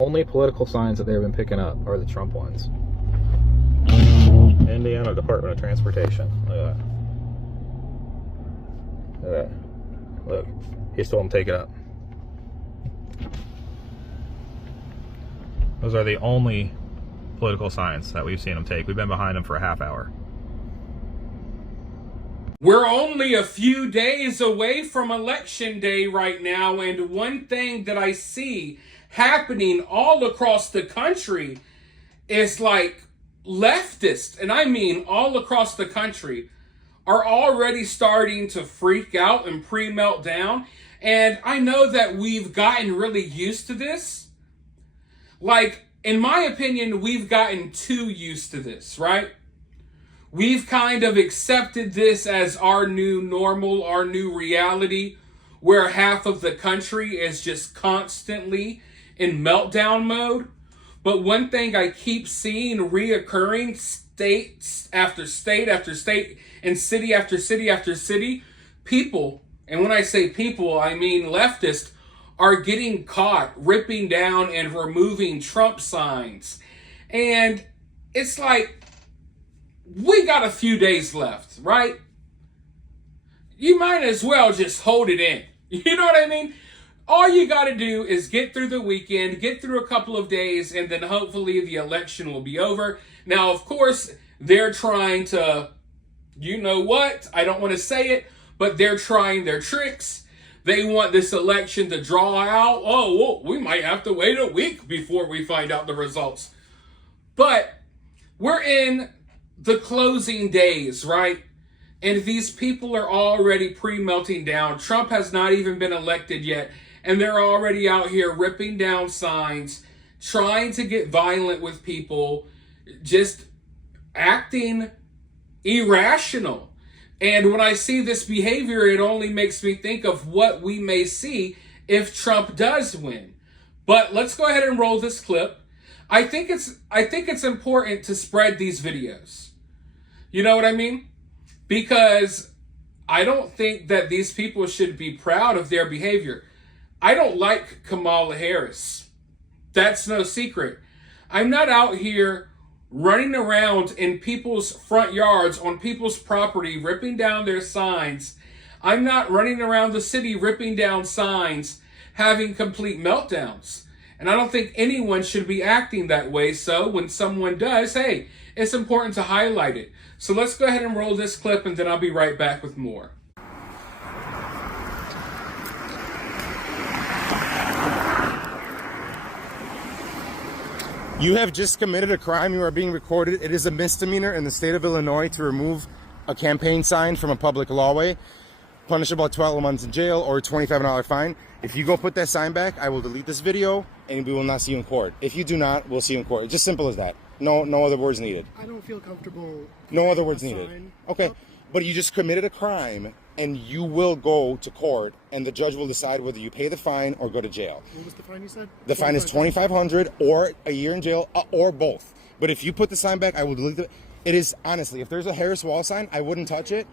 Only political signs that they've been picking up are the Trump ones. Indiana Department of Transportation. Look at that. Look at that. Look, he's told them to take it up. Those are the only political signs that we've seen them take. We've been behind them for a half hour. We're only a few days away from Election Day right now, and one thing that I see happening all across the country is like leftists, and I mean all across the country, are already starting to freak out and pre-melt down. And I know that we've gotten really used to this. Like, in my opinion, we've gotten too used to this, right? We've kind of accepted this as our new normal, our new reality, where half of the country is just constantly in meltdown mode. But one thing I keep seeing reoccurring state after state after state and city after city after city, people, and when I say people, I mean leftists, are getting caught ripping down and removing Trump signs. And it's like, we got a few days left, right? You might as well just hold it in. You know what I mean? All you got to do is get through the weekend, get through a couple of days, and then hopefully the election will be over. Now, of course, they're trying to, you know what? I don't want to say it, but they're trying their tricks. They want this election to draw out. Oh, well, we might have to wait a week before we find out the results. But we're in the closing days, right? And these people are already pre-melting down. Trump has not even been elected yet. And they're already out here ripping down signs, trying to get violent with people, just acting irrational. And when I see this behavior, it only makes me think of what we may see if Trump does win. But let's go ahead and roll this clip. I think it's important to spread these videos. You know what I mean? Because I don't think that these people should be proud of their behavior. I don't like Kamala Harris. That's no secret. I'm not out here running around in people's front yards, on people's property, ripping down their signs. I'm not running around the city ripping down signs, having complete meltdowns. And I don't think anyone should be acting that way. So when someone does, hey, it's important to highlight it. So let's go ahead and roll this clip, and then I'll be right back with more. You have just committed a crime. You are being recorded. It is a misdemeanor in the state of Illinois to remove a campaign sign from a public lawway. Punishable 12 months in jail or a $25 fine. If you go put that sign back, I will delete this video and we will not see you in court. If you do not, we'll see you in court. It's just simple as that. No other words needed. I don't feel comfortable. No other words needed. Okay, but you just committed a crime and you will go to court and the judge will decide whether you pay the fine or go to jail. What was the fine you said? The fine is $2,500 or a year in jail or both. But if you put the sign back, I will delete it. It is, honestly, if there's a Harris Wall sign, I wouldn't touch it.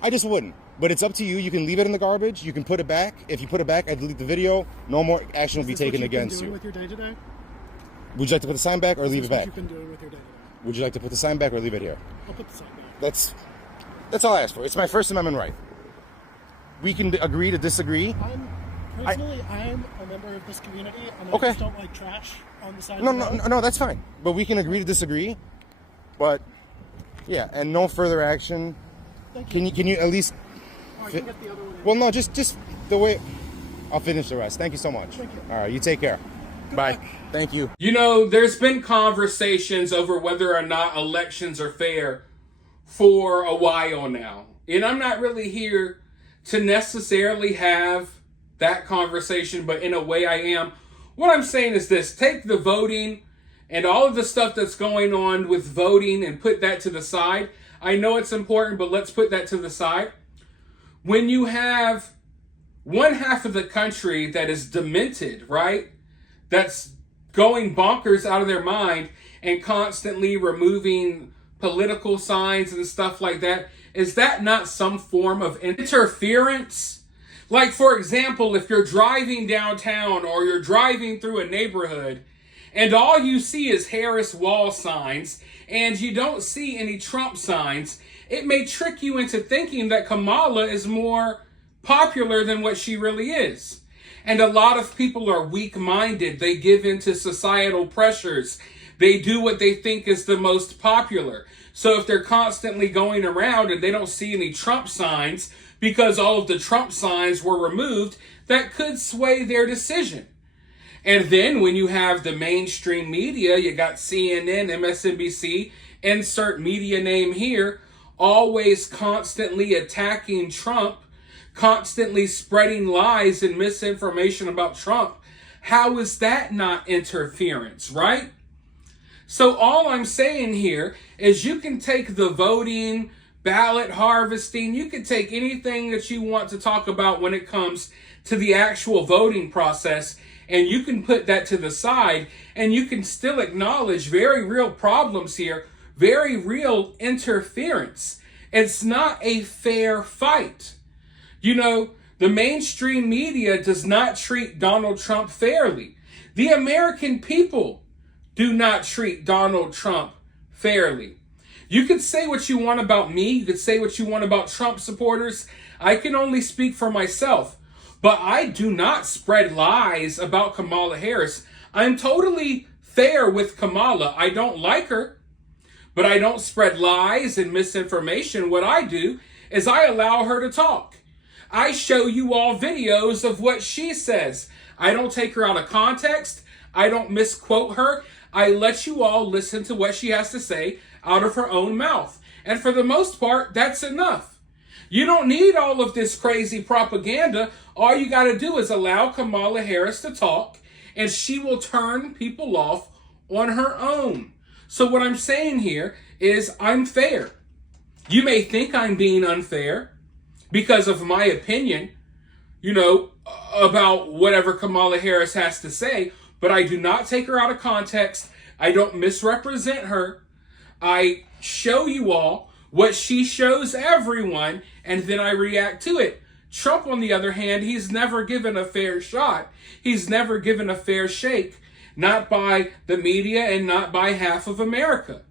I just wouldn't. But it's up to you. You can leave it in the garbage. You can put it back. If you put it back, I delete the video. No more action will be taken against you. With your day today? Would you like to put the sign back or leave it back? What you've been doing with your day today? Would you like to put the sign back or leave it here? I'll put the sign back. That's all I ask for. It's my First Amendment right. We can agree to disagree. I'm a member of this community, and Okay. I just don't like trash on the side. No, that's fine. But we can agree to disagree. But yeah, and no further action. Can you at least? I can get the other one in. Well, no, just the way. I'll finish the rest. Thank you so much. Thank you. All right, you take care. Bye. Thank you. You know, there's been conversations over whether or not elections are fair for a while now. And I'm not really here to necessarily have that conversation, but in a way I am. What I'm saying is this: take the voting and all of the stuff that's going on with voting and put that to the side. I know it's important, but let's put that to the side. When you have one half of the country that is demented, right? That's going bonkers out of their mind and constantly removing political signs and stuff like that. Is that not some form of interference? Like, for example, if you're driving downtown or you're driving through a neighborhood and all you see is Harris wall signs, and you don't see any Trump signs, it may trick you into thinking that Kamala is more popular than what she really is. And a lot of people are weak-minded. They give in to societal pressures. They do what they think is the most popular. So if they're constantly going around and they don't see any Trump signs because all of the Trump signs were removed, that could sway their decision. And then when you have the mainstream media, you got CNN, MSNBC, insert media name here, always constantly attacking Trump, constantly spreading lies and misinformation about Trump. How is that not interference, right? So all I'm saying here is you can take the voting, ballot harvesting, you can take anything that you want to talk about when it comes to the actual voting process, and you can put that to the side, and you can still acknowledge very real problems here, very real interference. It's not a fair fight. You know, the mainstream media does not treat Donald Trump fairly. The American people do not treat Donald Trump fairly. You could say what you want about me. You could say what you want about Trump supporters. I can only speak for myself. But I do not spread lies about Kamala Harris. I'm totally fair with Kamala. I don't like her, but I don't spread lies and misinformation. What I do is I allow her to talk. I show you all videos of what she says. I don't take her out of context. I don't misquote her. I let you all listen to what she has to say out of her own mouth. And for the most part, that's enough. You don't need all of this crazy propaganda. All you got to do is allow Kamala Harris to talk, and she will turn people off on her own. So what I'm saying here is I'm fair. You may think I'm being unfair because of my opinion, about whatever Kamala Harris has to say, but I do not take her out of context. I don't misrepresent her. I show you all what she shows everyone, and then I react to it. Trump, on the other hand, he's never given a fair shot. He's never given a fair shake, not by the media and not by half of America.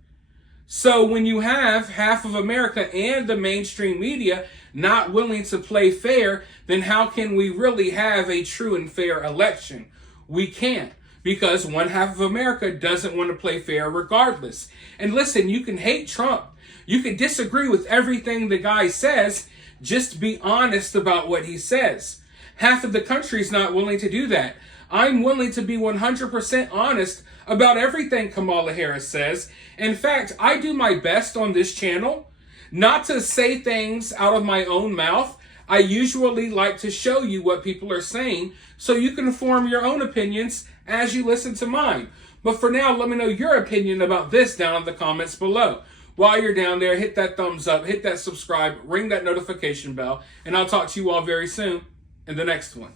So when you have half of America and the mainstream media not willing to play fair, then how can we really have a true and fair election? We can't, because one half of America doesn't want to play fair regardless. And listen, you can hate Trump. You can disagree with everything the guy says. Just be honest about what he says. Half of the country's not willing to do that. I'm willing to be 100% honest about everything Kamala Harris says. In fact, I do my best on this channel not to say things out of my own mouth. I usually like to show you what people are saying so you can form your own opinions as you listen to mine. But for now, let me know your opinion about this down in the comments below. While you're down there, hit that thumbs up, hit that subscribe, ring that notification bell, and I'll talk to you all very soon in the next one.